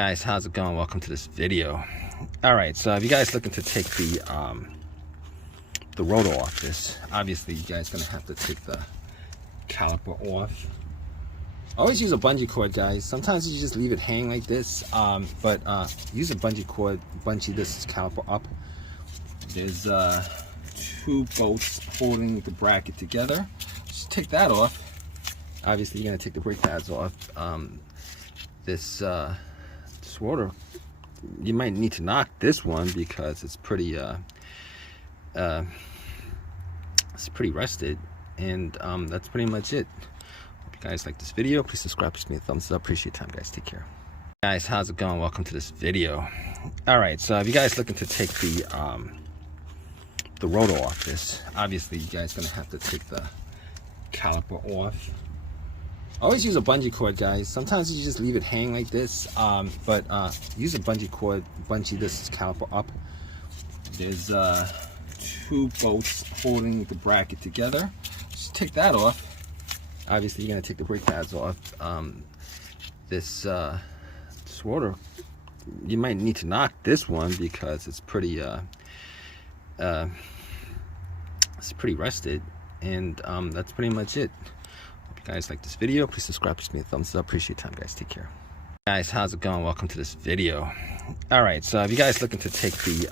Guys, how's it going? Welcome to this video. All right, so if you guys looking to take the rotor off this, obviously you guys gonna have to take the caliper off. Always use a bungee cord, guys. Sometimes you just leave it hang like this, but use a bungee cord, bungee this caliper up. There's two bolts holding the bracket together. Just take that off. Obviously you're gonna take the brake pads off. This rotor, you might need to knock this one because it's pretty rusted, and that's pretty much it. Hope you guys like this video. Please subscribe, give me a thumbs up. Appreciate your time, guys. Take care. Guys, how's it going? Welcome to this video. All right, so if you guys looking to take the rotor off this, obviously you guys gonna have to take the caliper off. Always use a bungee cord, guys. Sometimes you just leave it hang like this, but use a bungee cord, bungee this caliper up. There's two bolts holding the bracket together. Just take that off. Obviously you're gonna take the brake pads off. This rotor, you might need to knock this one because it's pretty rusted, and that's pretty much it. Guys, like this video, please subscribe, give me a thumbs up. Appreciate your time, guys. Take care. Guys, how's it going? Welcome to this video. All right, so if you guys looking to take the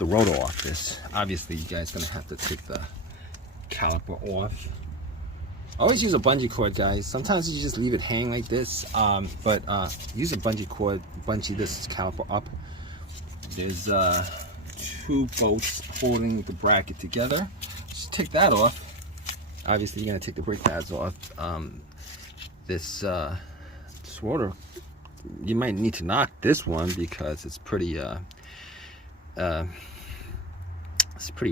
rotor off this, obviously you guys gonna have to take the caliper off. Always use a bungee cord, guys. Sometimes you just leave it hang like this, but use a bungee cord, bungee this caliper up. There's two bolts holding the bracket together. Just take that off. Obviously you're gonna take the brake pads off. This rotor, you might need to knock this one because it's pretty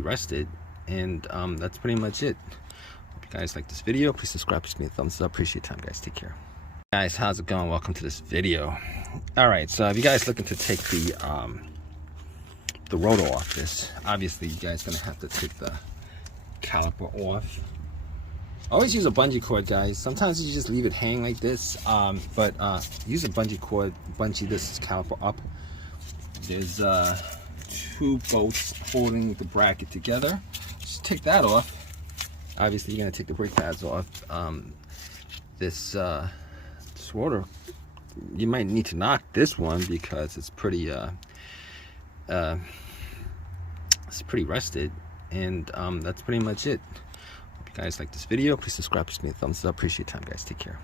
rusted, and that's pretty much it. Hope you guys like this video. Please subscribe, give me a thumbs up. Appreciate your time, guys. Take care. Guys, how's it going? Welcome to this video. All right, so if you guys looking to take the rotor off this, obviously you guys gonna have to take the caliper off. Always use a bungee cord, guys. Sometimes you just leave it hang like this, but use a bungee cord, bungee this caliper up. There's two bolts holding the bracket together. Just take that off. Obviously you're gonna take the brake pads off. This rotor, you might need to knock this one because it's pretty rusted, and that's pretty much it. Guys, like this video, please subscribe, give me a thumbs up. Appreciate your time, guys. Take care.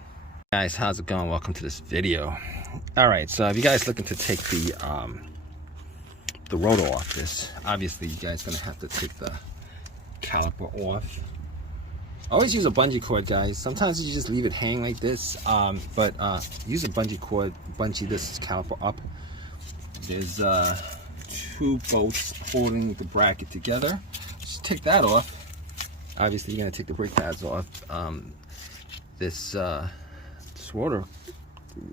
Guys, how's it going? Welcome to this video. All right, so if you guys looking to take the rotor off this, obviously you guys gonna have to take the caliper off. Always use a bungee cord, guys. Sometimes you just leave it hang like this, but use a bungee cord, bungee this caliper up. There's two bolts holding the bracket together. Just take that off. Obviously you're gonna take the brake pads off. This rotor,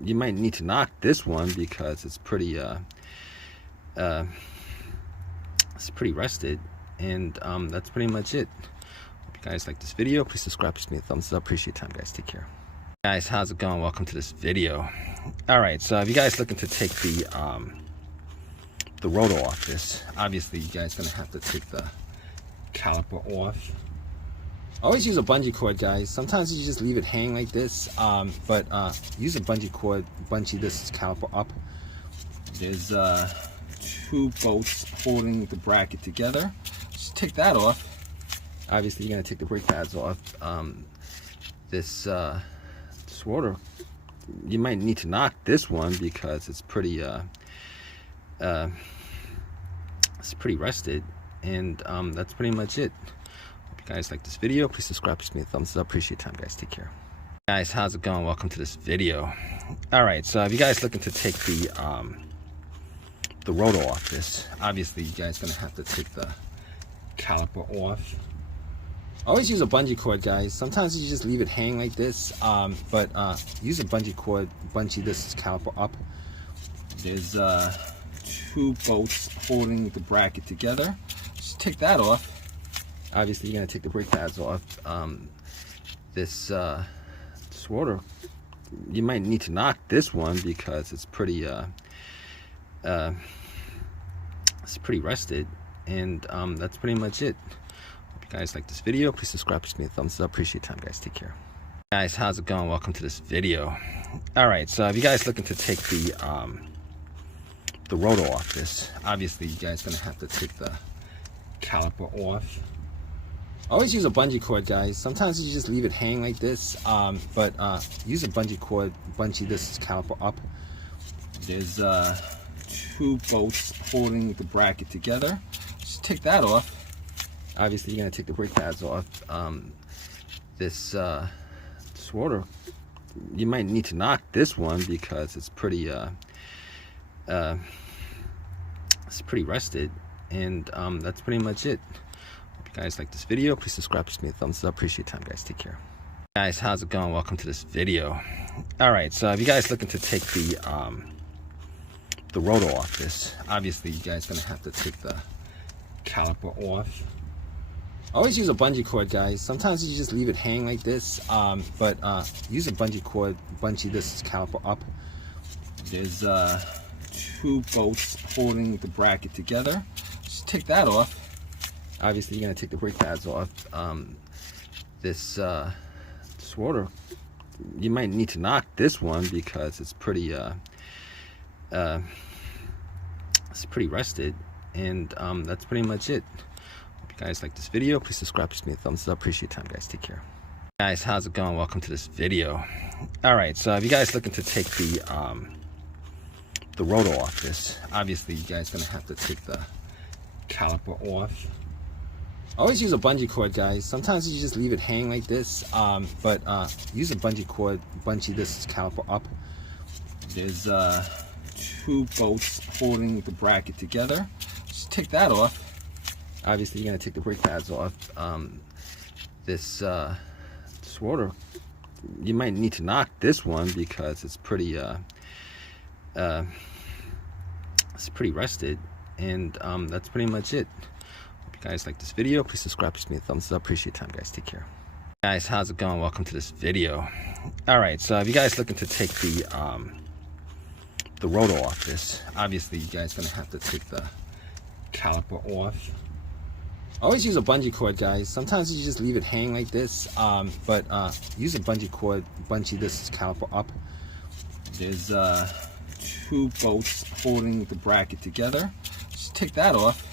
you might need to knock this one because it's pretty rusted, and that's pretty much it. Hope you guys like this video. Please subscribe, give me a thumbs up. Appreciate your time, guys. Take care. Guys, how's it going? Welcome to this video. All right, so if you guys looking to take the rotor off this, obviously you guys gonna have to take the caliper off. Always use a bungee cord, guys. Sometimes you just leave it hang like this, but use a bungee cord, bungee this caliper up. There's two bolts holding the bracket together. Just take that off. Obviously you're gonna take the brake pads off. This rotor, you might need to knock this one because it's pretty rusted, and that's pretty much it. Guys, like this video, please subscribe, give me a thumbs up. Appreciate your time, guys. Take care. Guys, how's it going? Welcome to this video. All right, so if you guys looking to take the rotor off this, obviously you guys gonna have to take the caliper off. Always use a bungee cord, guys. Sometimes you just leave it hang like this, but use a bungee cord, bungee this caliper up. There's two bolts holding the bracket together. Just take that off. Obviously you're gonna take the brake pads off. This rotor, you might need to knock this one because it's pretty rusted. And that's pretty much it. Hope you guys like this video. Please subscribe, please give me a thumbs up. Appreciate your time, guys. Take care. Guys, how's it going? Welcome to this video. All right, so if you guys looking to take the rotor off this, obviously you guys gonna have to take the caliper off. Always use a bungee cord, guys. Sometimes you just leave it hang like this, but use a bungee cord, bungee this caliper up. There's 2 bolts holding the bracket together. Just take that off. Obviously you're gonna take the brake pads off. This rotor, you might need to knock this one because it's pretty rusted. And that's pretty much it. Hope you guys like this video. Please subscribe, please give me a thumbs up. Appreciate your time, guys. Take care. Guys, how's it going? Welcome to this video. All right, so if you guys looking to take the rotor off this, obviously you guys gonna have to take the caliper off. Always use a bungee cord, guys. Sometimes you just leave it hang like this, but use a bungee cord, bungee this caliper up. There's 2 bolts holding the bracket together. Just take that off. Obviously you're gonna take the brake pads off. This rotor, you might need to knock this one because it's pretty rusted. And that's pretty much it. Hope you guys like this video. Please subscribe, please give me a thumbs up. Appreciate your time, guys. Take care. Guys, how's it going? Welcome to this video. All right, so if you guys looking to take the rotor off this, obviously you guys gonna have to take the caliper off. Always use a bungee cord, guys. Sometimes you just leave it hang like this, but use a bungee cord, bungee this caliper up. There's 2 bolts holding the bracket together. Just take that off. Obviously you're gonna take the brake pads off. This rotor, you might need to knock this one because it's pretty rusted. And that's pretty much it. Hope you guys like this video. Please subscribe, please give me a thumbs up. Appreciate your time, guys. Take care. Guys, how's it going? Welcome to this video. All right, so if you guys looking to take the rotor off this, obviously you guys gonna have to take the caliper off. Always use a bungee cord, guys. Sometimes you just leave it hang like this, but use a bungee cord, bungee this caliper up. There's 2 bolts holding the bracket together. Just take that off.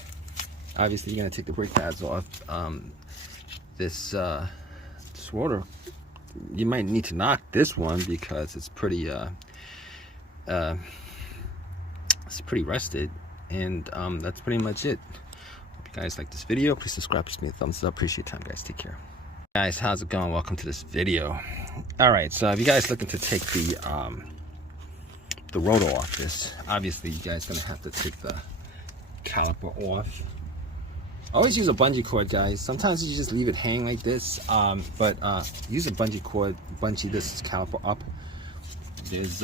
Obviously you're gonna take the brake pads off. This rotor, you might need to knock this one because it's pretty rusted. And that's pretty much it. Hope you guys like this video. Please subscribe, please give me a thumbs up. Appreciate your time, guys. Take care. Guys, how's it going? Welcome to this video. All right, so if you guys looking to take the rotor off this, obviously you guys gonna have to take the caliper off. Always use a bungee cord, guys. Sometimes you just leave it hang like this, but use a bungee cord, bungee this caliper up. There's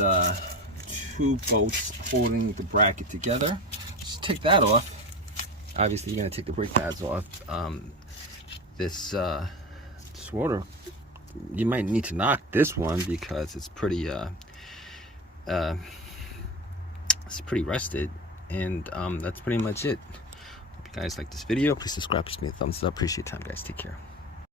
2 bolts holding the bracket together. Just take that off. Obviously you're gonna take the brake pads off. This rotor, you might need to knock this one because it's pretty rusted. And that's pretty much it. Hope you guys like this video. Please subscribe, please give me a thumbs up. Appreciate your time, guys. Take care.